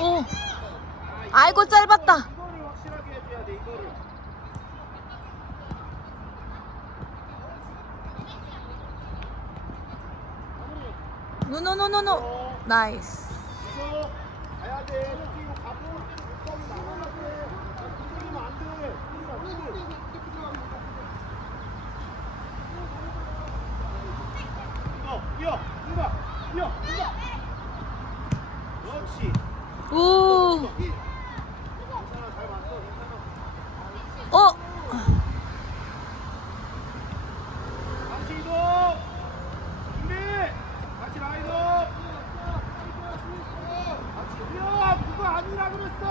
오. 아이고 짧았다. 이거를 확실하게 해줘야 돼 이거를. 노노노노노. 나이스. 이거 가야 돼. 뛰고 가고 거기 나가야 돼. 흔들리면 안 돼. 이거 뛰어. 그렇지. 오. 괜찮아, 잘 봤어. 괜찮아. 어. 같이 이동. 준비. 같이 라이더. 같이 뛰어. 그거 아니라 그랬어.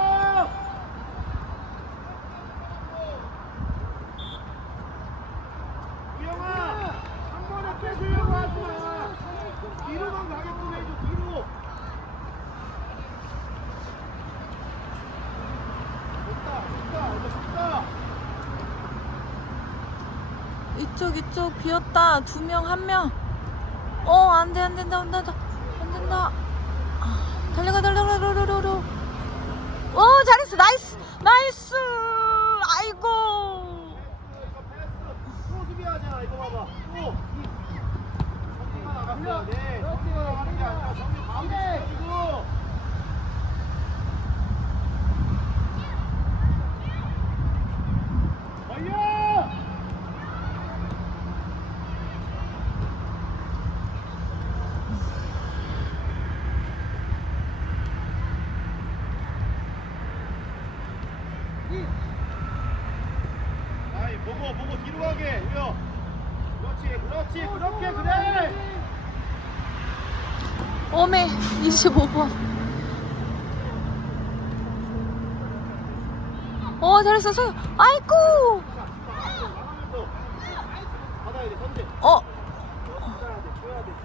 우영아, 한 번에 빼주려고 하지 마. 뒤로만 가게끔 해줘. 뒤로. 좋다. 이쪽 비었다. 2명 1명. 안 된다. 안 된다. 달려가. 오, 잘했어. 나이스. 아이고. 이거 패스. 또 수비하자. 이거 봐봐. 또. 정리가 나갔어야 돼. 정리가 나가는 게 아니라 정리 가운데 시켜주고. 걸려! 아이 보고 뒤로 가게 우여. 그렇지 그렇게 그래. 오메 25번. 잘했어. 아이고. 나가면서 받아야 돼 선제.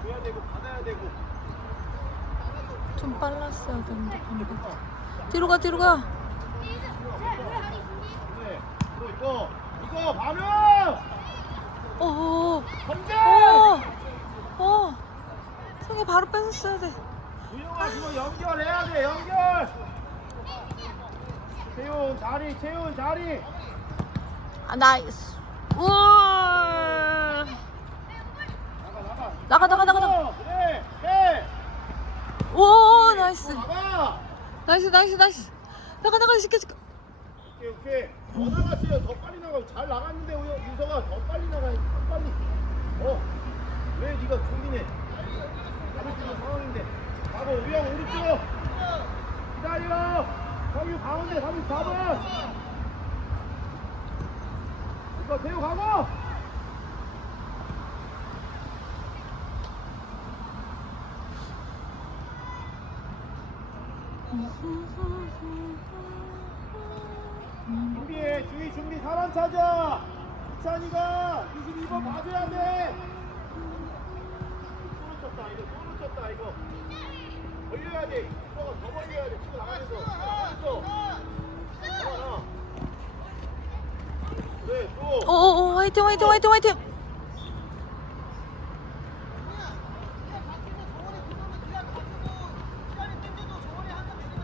줘야 되고 받아야 되고. 좀 빨랐어야 되는데 방금. 뒤로 가. 네. 이거 반응. 선제. 성이 바로 뺏었어야 돼. 우영아 그거 연결해야 돼 연결. 채운 자리. 나이스. 우와. 나가. 그래 해. 오, 나이스. 나가. 나이스. 나가. 시켜. 오케이. 더 나갔어요. 더 빨리 나가. 잘 나갔는데 윤서가 더 빨리 나가. 더 빨리. 왜 네가 종이네? 잡을 수 있는 상황인데. 가고 우영 오른쪽. 기다려. 성유 가운데 34번. 이거 대우 가고. 준비해. 주의 준비. 사람 찾아. 이찬이가 22번 봐줘야 돼. 또 놓쳤다 이거. 벌려야 돼. 이거 더 벌려야 돼. 치고 나가면서. 그래 또. 오, 화이팅.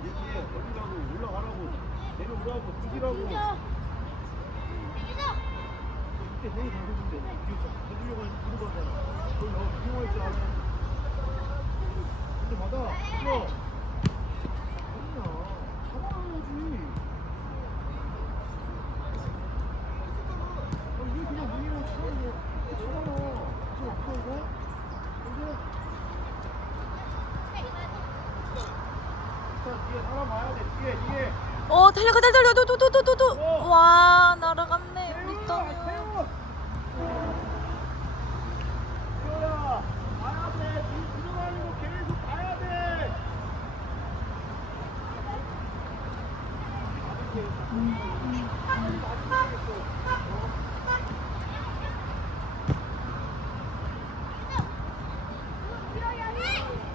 얘기해. 거기라고 올라가라고. 내려오라고. 죽이라고. 이때 되게 잘했는데 해주려고 해서 뒤로 가잖아. 그걸 너무 이용할줄 아네. 근데 받아. 이거 아니야. 잡아야지. 이게 그냥 무기로 치는 거 잡아라. 지금 없어 이거? 근데 자 뒤에 사람 봐야 돼. 뒤에. 달려. 도. 와, 날아갔네. 우리 떠면. 태호야, 봐야 돼. 뒤 들어가는 거 계속 봐야 돼.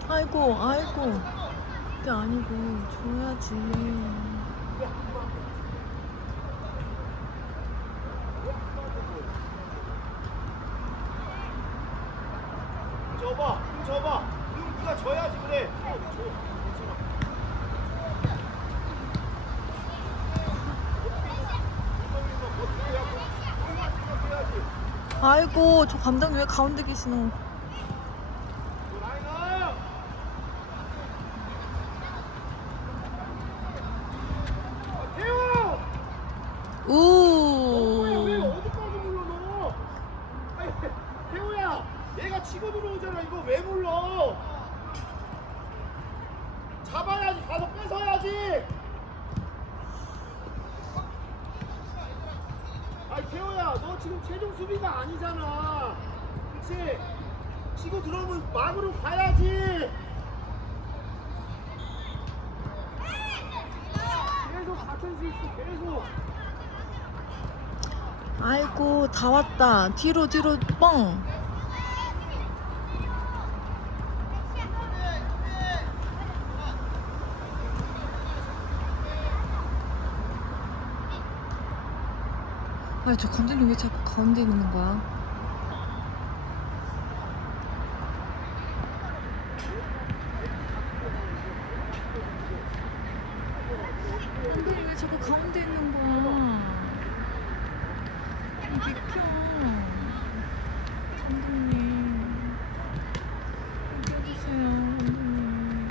아이고. 그게 아니고 줘야지. 접어. 네가 져야지 그래. 줘. 괜찮아. 아이고 저 감독님 왜 가운데 계시노? 라인업. 태호. 너야 왜 우. 어디까지 물러 너? 아니 태호야, 얘가 치고 들어오잖아. 이거 왜 물러? 잡아야지, 가서 뺏어야지. 아니 태호야, 너 지금 최종 수비가 아니잖아. 그치? 치고 들어오면 막으로 가야지. 계속 같은 실수 계속. 아이고 다 왔다. 뒤로 뻥. 아, 저 감독님 왜 자꾸 가운데 있는 거야? 감독님 왜 자꾸 가운데 있는 거야? 비켜. 감독님. 비켜주세요, 감독님.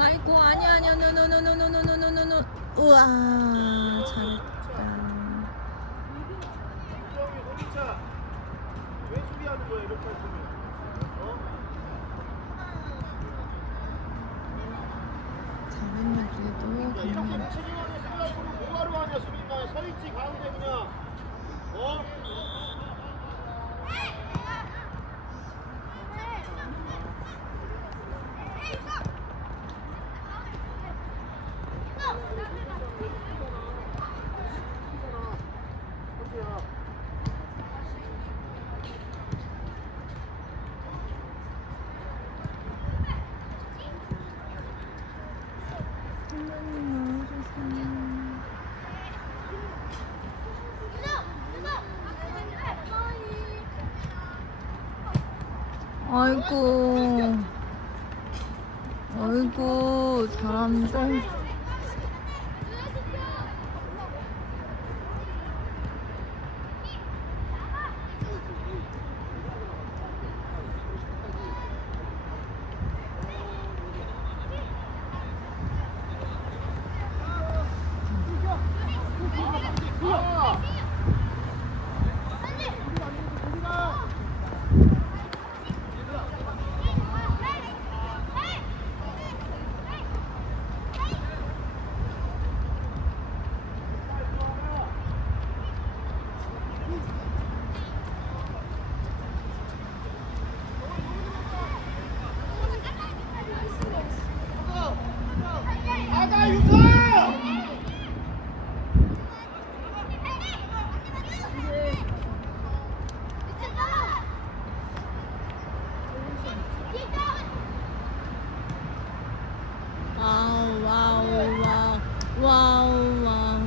아이고 아니야 노노노노노노노노노. 우와 잘했다. 이정이 손희차 왜 수비하는 거야 이렇게 했으면? 어? 잘했네 그래도. 야, 이렇게 무책임하게 수비하고 뭐하러 하냐 수비만 서있지 가운데 그냥. 어? 선생님 나와주세요. 아이고 아이고 잘하는데. 나가 유서! 와우 와우 와우 와우 와우.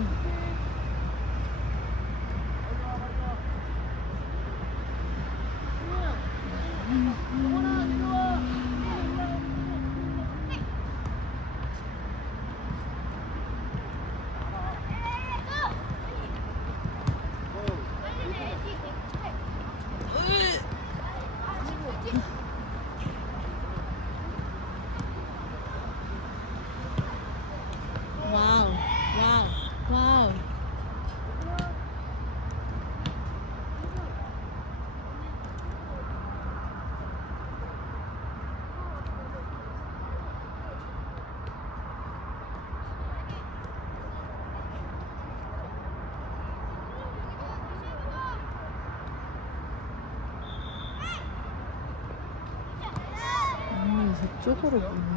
와우 와우 와우. 아니 저쪽으로 보이네.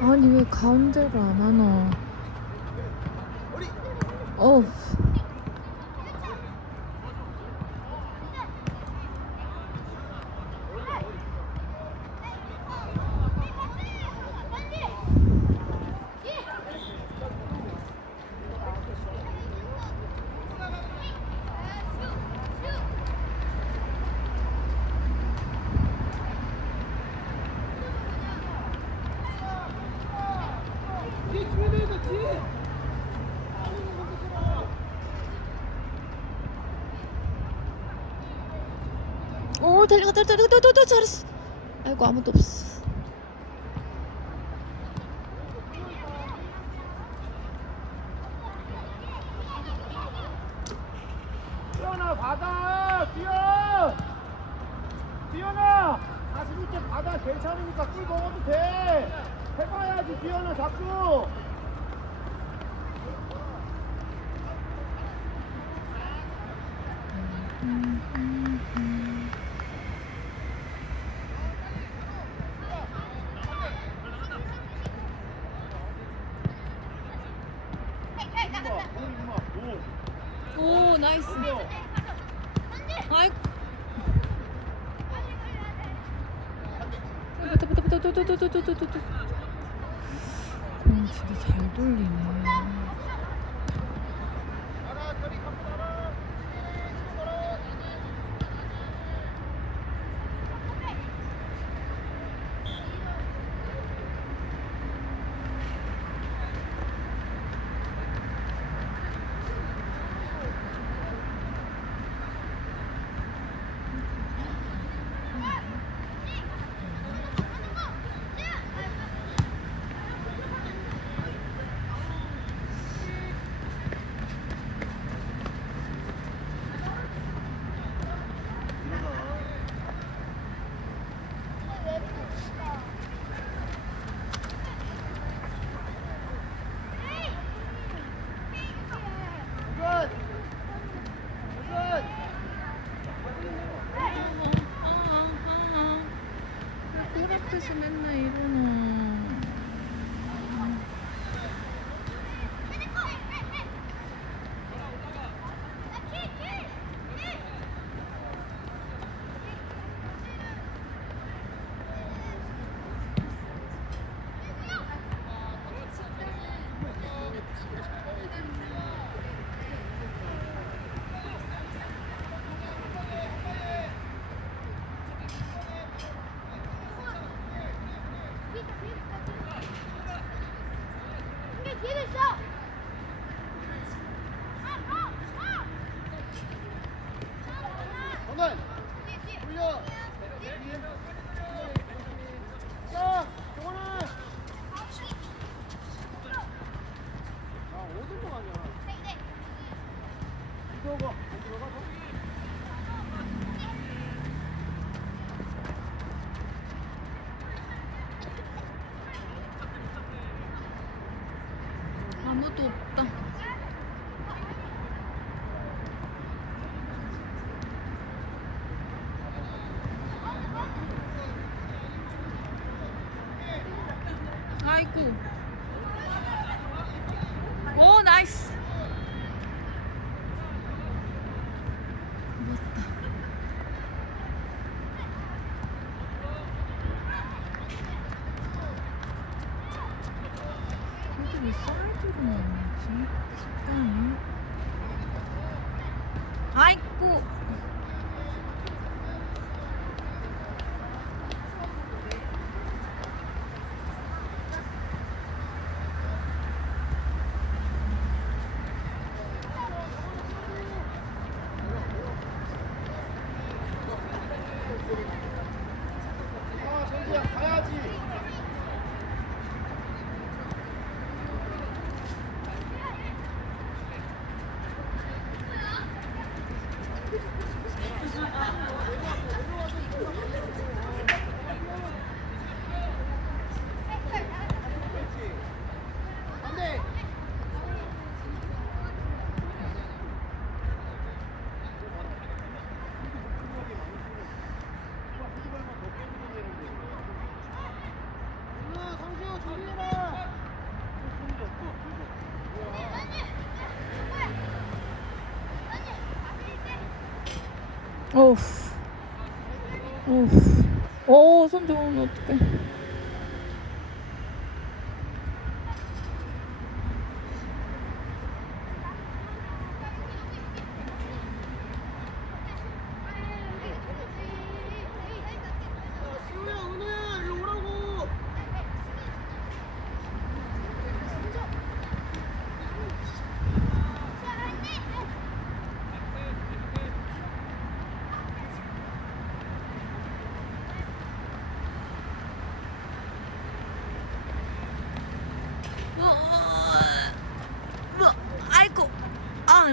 아니 왜 가운데로 안 하나? 어. 오 달려가 잘했어. 아이고 아무도 없어. 뛰어나 받아 뛰어 뛰어나 40개 받아 괜찮으니까 꿀 먹어도 돼 해봐야지 뛰어나 자꾸 오 나이스. 아이. 부터. 진짜 잘 돌리네. 꿀 앞에서 맨날 이러나. 정말 돌려 자 정원아 아 어디로 가냐 이거가 안 들어가서 아무도 없다. 아이고. 오 나이스. 맞다. 근데 왜 사이드로 나오지? 습관이. 아이고. 아 정지야 가야지 안돼 성시호 준비해라 오우. 오우. 오, 손 좋으면 어떡해. 시우야 은우야 일로 오라고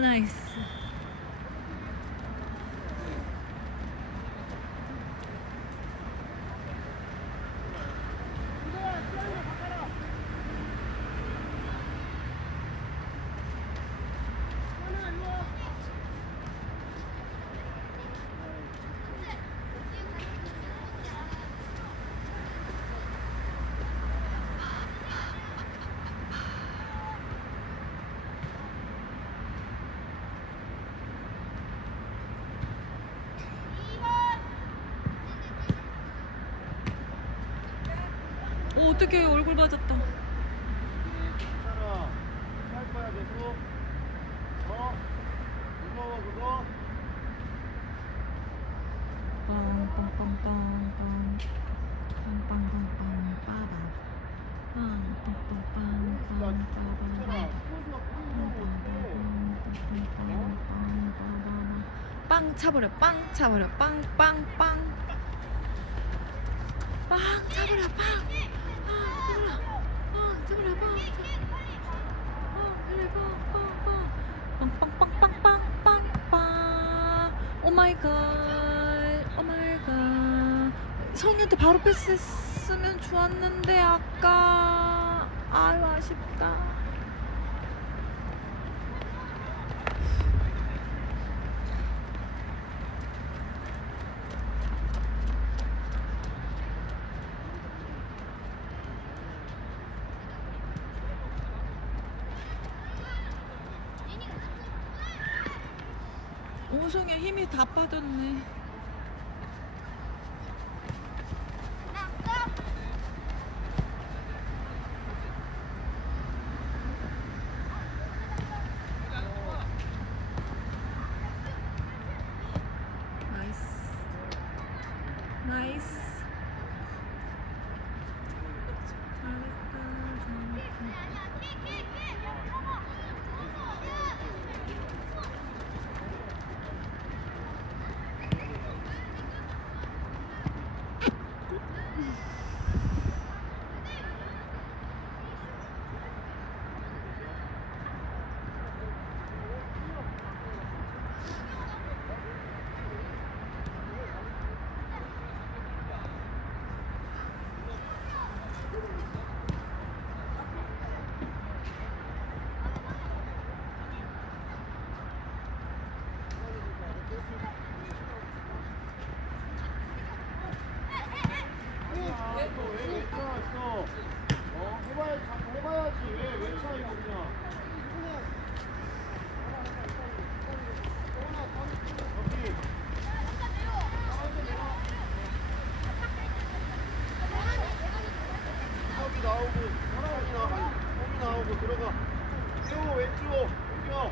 나이스. 어떻게 얼굴 맞았다. 괜찮아. 할 거야 계속. 무서워 그거. 빵빵빵빵빵 빵빵빵빵 빠바 빵빵빵빵빵 빠바바 빵 차버려 빵 차버려 빵빵빵 빵 차버려 빵 차버려 빵 빵빵빵빵빵빵 오마이갓 오마이갓 성희한테 바로 패스했으면 좋았는데 아까 아유 아쉽다. 오성이 힘이 다 빠졌네. 나이스 나이스. 왜 참았어? 해봐야지, 자꾸 해봐야지. 왜 차, 이거 그냥. 여기. 여기 나오고, 여기 나오고, 들어가. 세워, 왼쪽. 여기요.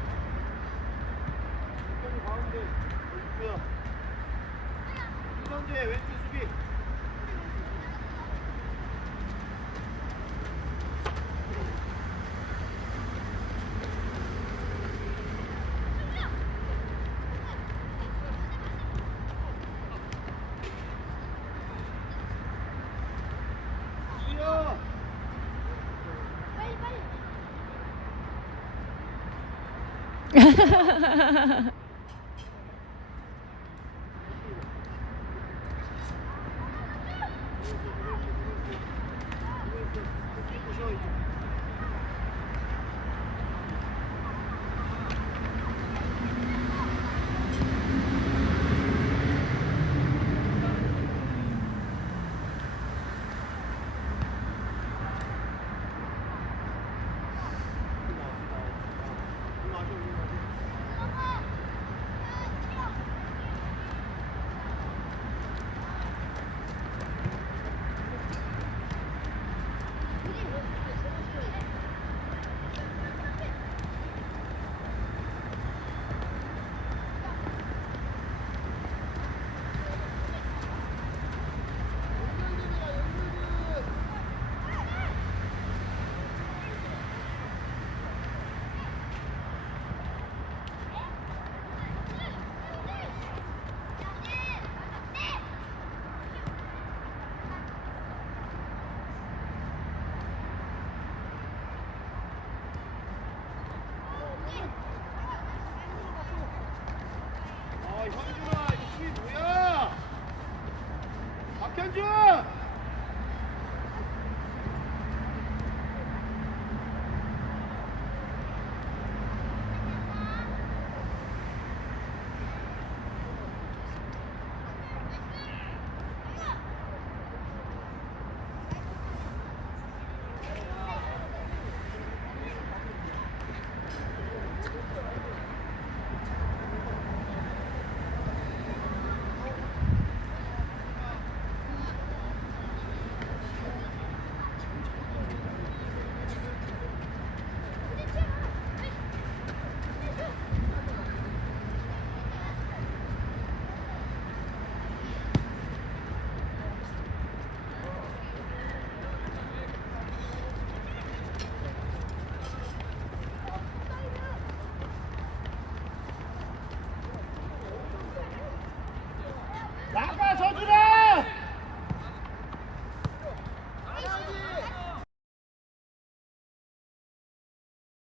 여기 가운데. 여기야. 이선재, 왼쪽 수비. 이야.